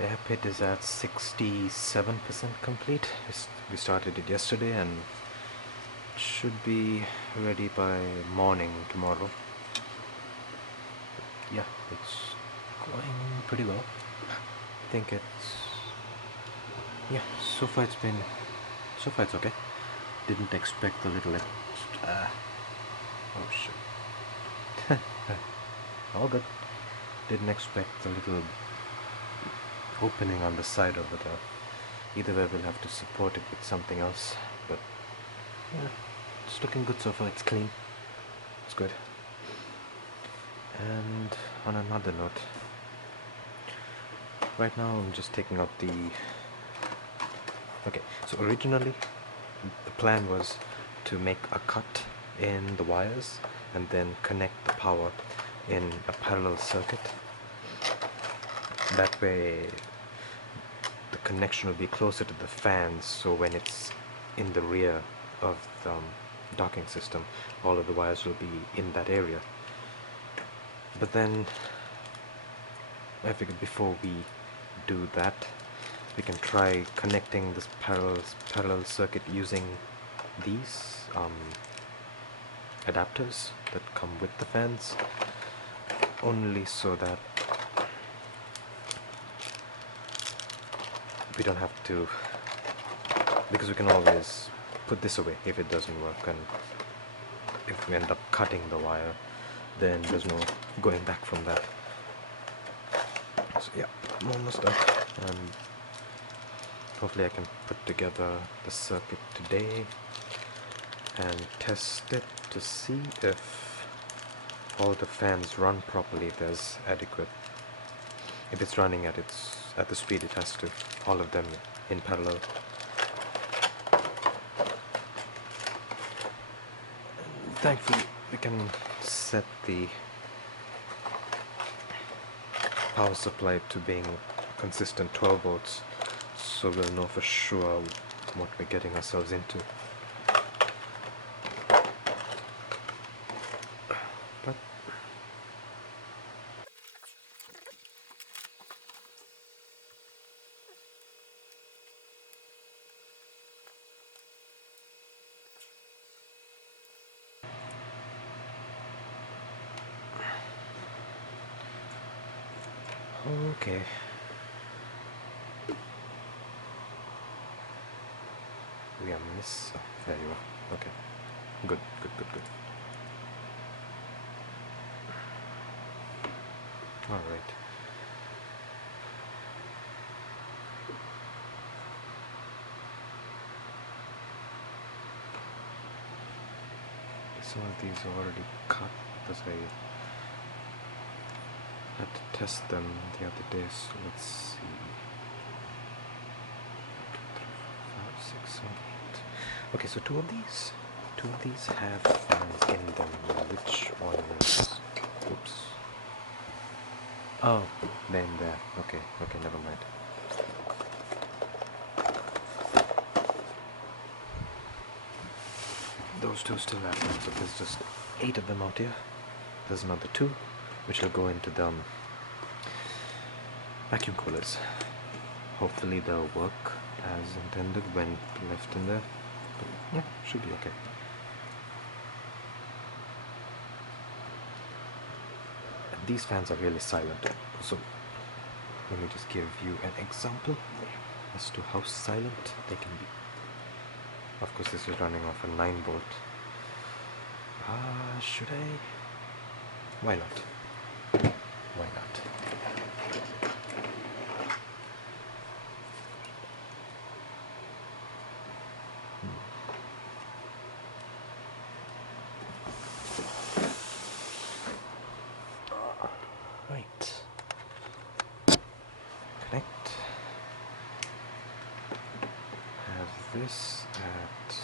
air pit is at 67% complete. We started it yesterday and should be ready by morning tomorrow. Yeah, it's going pretty well. I think yeah, so far it's okay. Didn't expect the little, oh shit. All good. Didn't expect the little opening on the side of it. Either way we'll have to support it with something else, but yeah, it's looking good so far. It's clean. It's good. And on another note, right now I'm just taking out the... Okay, so originally the plan was to make a cut in the wires and then connect the power in a parallel circuit. That way the connection will be closer to the fans, so when it's in the rear of the docking system, all of the wires will be in that area. But then I figured before we do that, we can try connecting this parallel circuit using these adapters that come with the fans, only so that we don't have to, because we can always put this away if it doesn't work, and if we end up cutting the wire, then there's no going back from that. So yeah, I'm almost done, and hopefully I can put together the circuit today and test it to see if all the fans run properly, if there's adequate, if it's running at the speed it has to, all of them in parallel. And thankfully we can set the power supply to being consistent 12 volts, so we'll know for sure what we're getting ourselves into. But okay. We are miss. Oh, there you are. Okay. Good. Alright. Some of these are already cut because I had to test them the other day, so let's see. 1, 2, 3, 4, 5, 6, 7, 8. Okay, so two of these have fans in them. Which one is... Oops. Oh, they're in there. Okay, never mind. Those two still have them, so there's just 8 of them out here. There's another 2, which will go into the vacuum coolers. Hopefully they'll work as intended when left in there. But yeah, should be okay. And these fans are really silent, so let me just give you an example as to how silent they can be. Of course, this is running off a 9 volt. Should I? Why not? Why not? Right. Connect. Have this at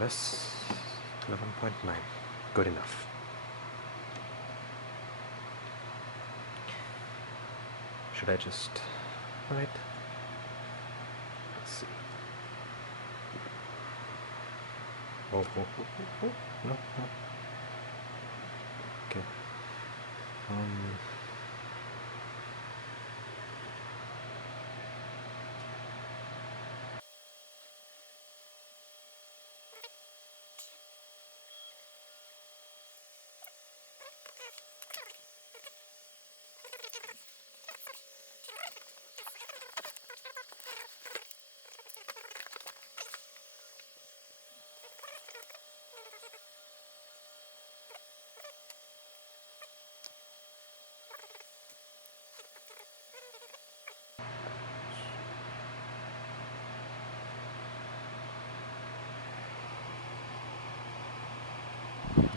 less 11.9. Good enough. Should I just... Alright. Let's see. Oh, no. Okay. Um,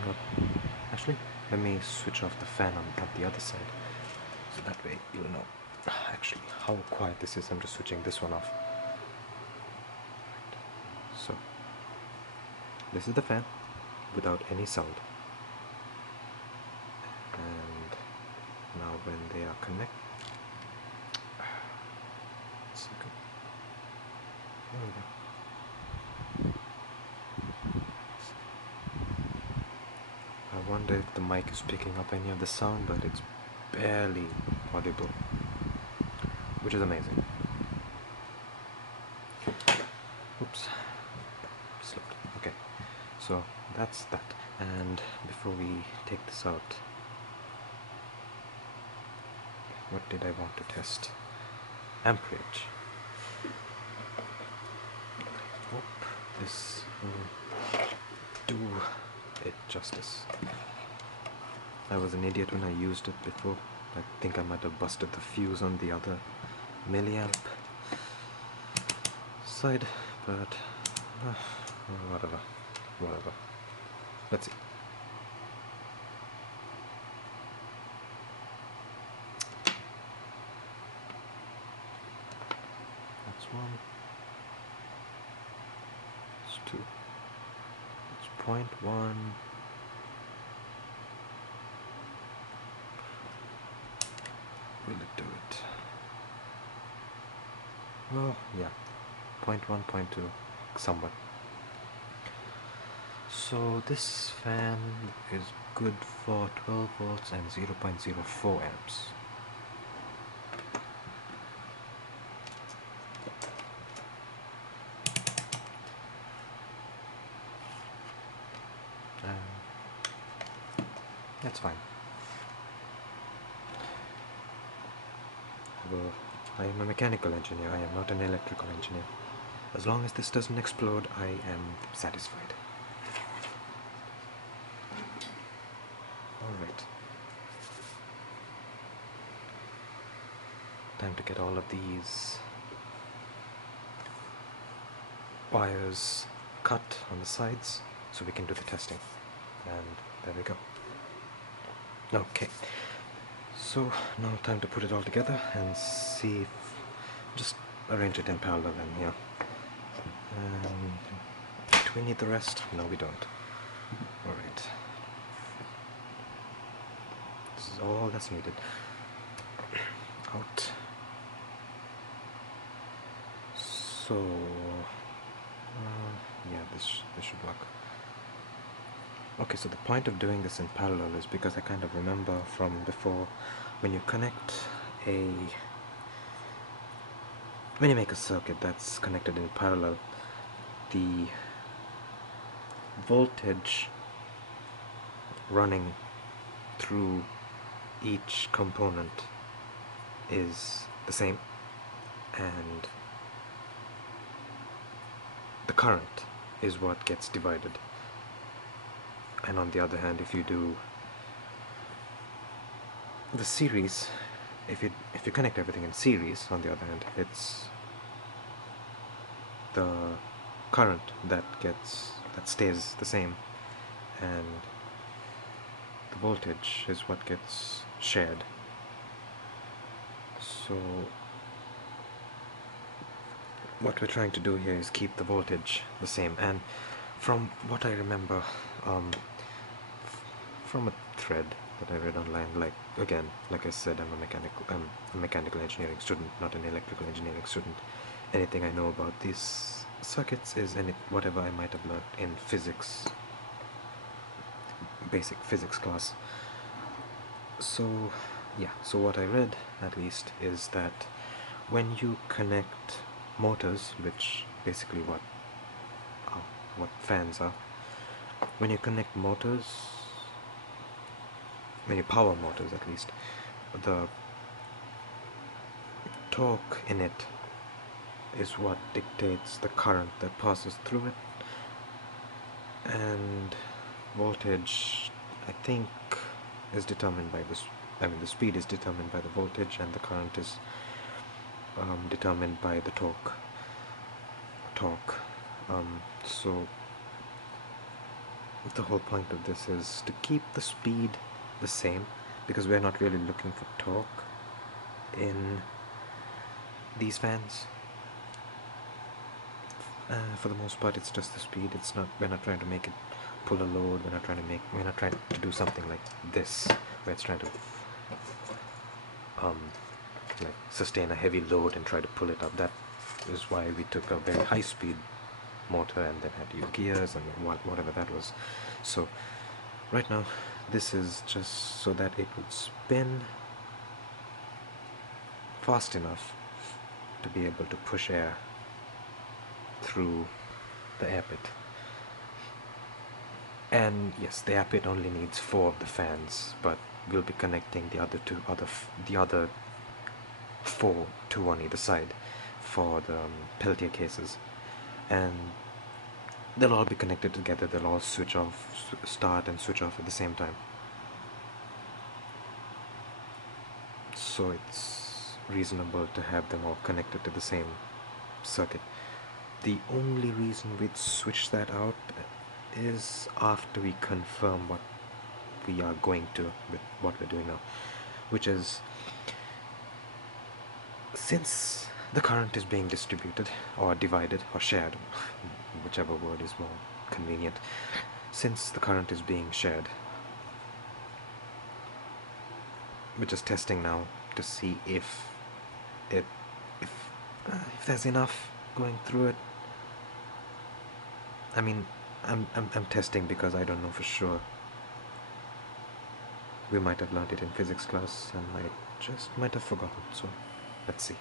no, actually, let me switch off the fan on the other side, so that way you'll know actually how quiet this is. I'm just switching this one off. So, this is the fan without any sound. And now when they are connected, there we go. I wonder if the mic is picking up any of the sound, but it's barely audible, which is amazing. Oops, slipped. Okay, so that's that. And before we take this out, what did I want to test? Amperage. Hope this will do it justice. I was an idiot when I used it before. I think I might have busted the fuse on the other milliamp side, but whatever. Let's see. That's one. That's two. That's 0.1. Will it do it? Well, yeah. 0.1, 0.2, somewhat. So this fan is good for 12 volts and 0.04 amps. That's fine. Well, I am a mechanical engineer, I am not an electrical engineer. As long as this doesn't explode, I am satisfied. Alright. Time to get all of these wires cut on the sides so we can do the testing. And there we go. Okay. So now time to put it all together and see if, just arrange it in parallel and yeah. Do we need the rest? No, we don't. Alright. This is all that's needed. Out. So, yeah, this should work. Okay, so the point of doing this in parallel is because I kind of remember from before, when you make a circuit that's connected in parallel, the voltage running through each component is the same, and the current is what gets divided. And on the other hand, if you do the series, if you connect everything in series, on the other hand, it's the current that stays the same, and the voltage is what gets shared. So what we're trying to do here is keep the voltage the same. And from what I remember, from a thread that I read online, like I said, I'm a mechanical engineering student, not an electrical engineering student. Anything I know about these circuits is whatever I might have learned in physics, basic physics class. So, yeah, so what I read at least is that when you connect motors, which basically uh, what fans are, when you connect motors, when you power motors at least, the torque in it is what dictates the current that passes through it, and voltage, I think, is determined by this. I mean, the speed is determined by the voltage, and the current is determined by the torque. Torque. So the whole point of this is to keep the speed the same, because we're not really looking for torque in these fans. For the most part, it's just the speed. It's not. We're not trying to make it pull a load. We're not trying to do something like this, where it's trying to um, like sustain a heavy load and try to pull it up. That is why we took a very high speed motor and then had to use gears and whatever that was. So right now, this is just so that it would spin fast enough to be able to push air through the air pit. And yes, the air pit only needs 4 of the fans, but we'll be connecting the other 4, 2 on either side, for the Peltier cases, and they'll all be connected together. They'll all switch off, start and switch off at the same time. So it's reasonable to have them all connected to the same circuit. The only reason we'd switch that out is after we confirm what we are going to with what we're doing now, which is, since the current is being distributed or divided or shared, whichever word is more convenient, since the current is being shared, we're just testing now to see if it if there's enough going through it. I mean, I'm testing because I don't know for sure. We might have learned it in physics class and I just might have forgotten, so let's see.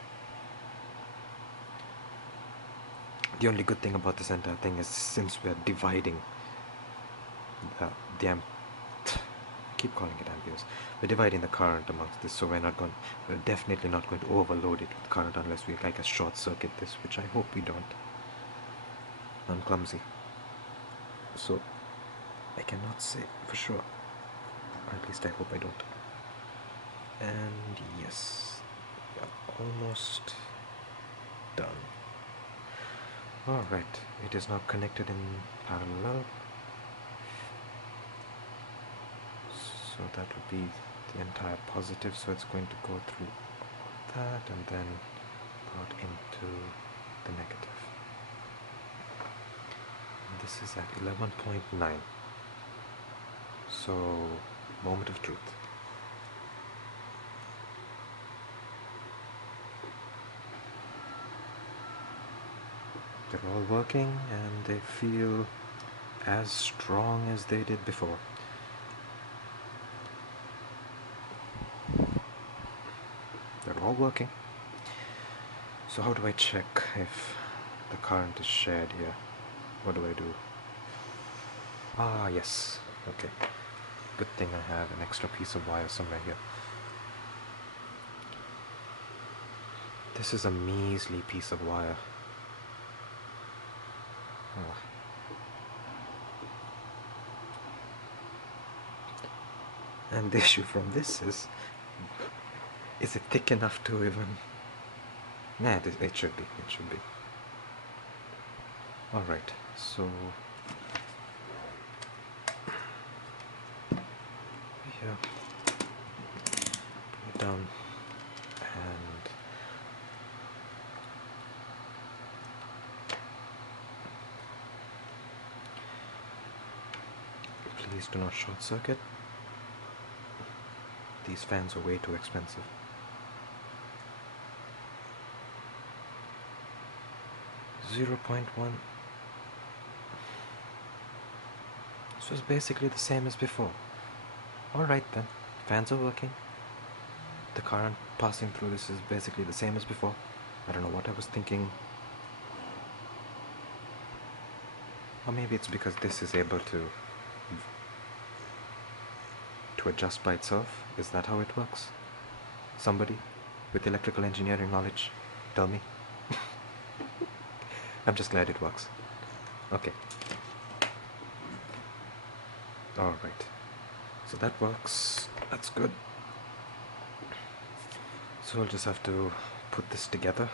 The only good thing about this entire thing is, since we're dividing the keep calling it amperes, we're dividing the current amongst this, so we're definitely not going to overload it with current unless we like a short circuit this, which I hope we don't. I'm clumsy, so I cannot say for sure, or at least I hope I don't. And yes, we're almost done. Alright, it is now connected in parallel, so that would be the entire positive, so it's going to go through that and then out into the negative. And this is at 11.9, so moment of truth. They're all working and they feel as strong as they did before. They're all working. So how do I check if the current is shared here? What do I do? Ah, yes. Okay. Good thing I have an extra piece of wire somewhere here. This is a measly piece of wire. Ah. And the issue from this is it thick enough to even... Nah, it should be. It should be. Alright, so... here. Put it down. And... please do not short circuit. These fans are way too expensive. .1. This was basically the same as before. Alright then. Fans are working. The current passing through this is basically the same as before. I don't know what I was thinking. Or maybe it's because this is able to adjust by itself. Is that how it works? Somebody with electrical engineering knowledge, tell me. I'm just glad it works. Okay. Alright. So that works. That's good. So we'll just have to put this together